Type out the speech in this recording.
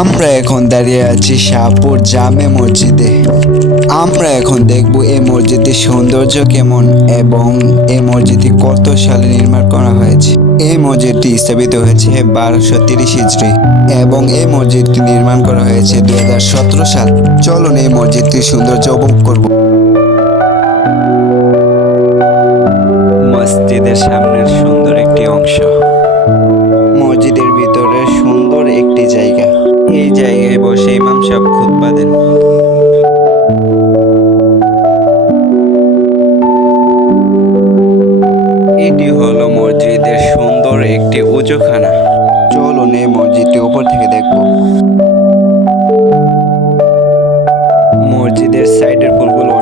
আমরা এখন দাঁড়িয়ে আছি শাহপুর জামে মসজিদে। আমরা এখন দেখব এই মসজিদের সৌন্দর্য কেমন এবং এই মসজিদটি কত সালে নির্মাণ করা হয়েছে। এই মসজিদটি স্থাপিত হয়েছে 1230 হিজরি এবং এই মসজিদটি নির্মাণ করা হয়েছে 2017 সাল। চলুন এই মসজিদটির সৌন্দর্য উপভোগ করব। মসজিদের সামনের সুন্দর একটি অংশ, মসজিদের ভিতরে সুন্দর একটি জায়গা। এই জায়গায় বসে ইমাম সাহেব খুতবা দেন। এটি হলো মসজিদের সুন্দর একটি উজুখানা। চলুন এই মসজিদটি উপর থেকে দেখব। মসজিদের সাইডের ফুলগুলো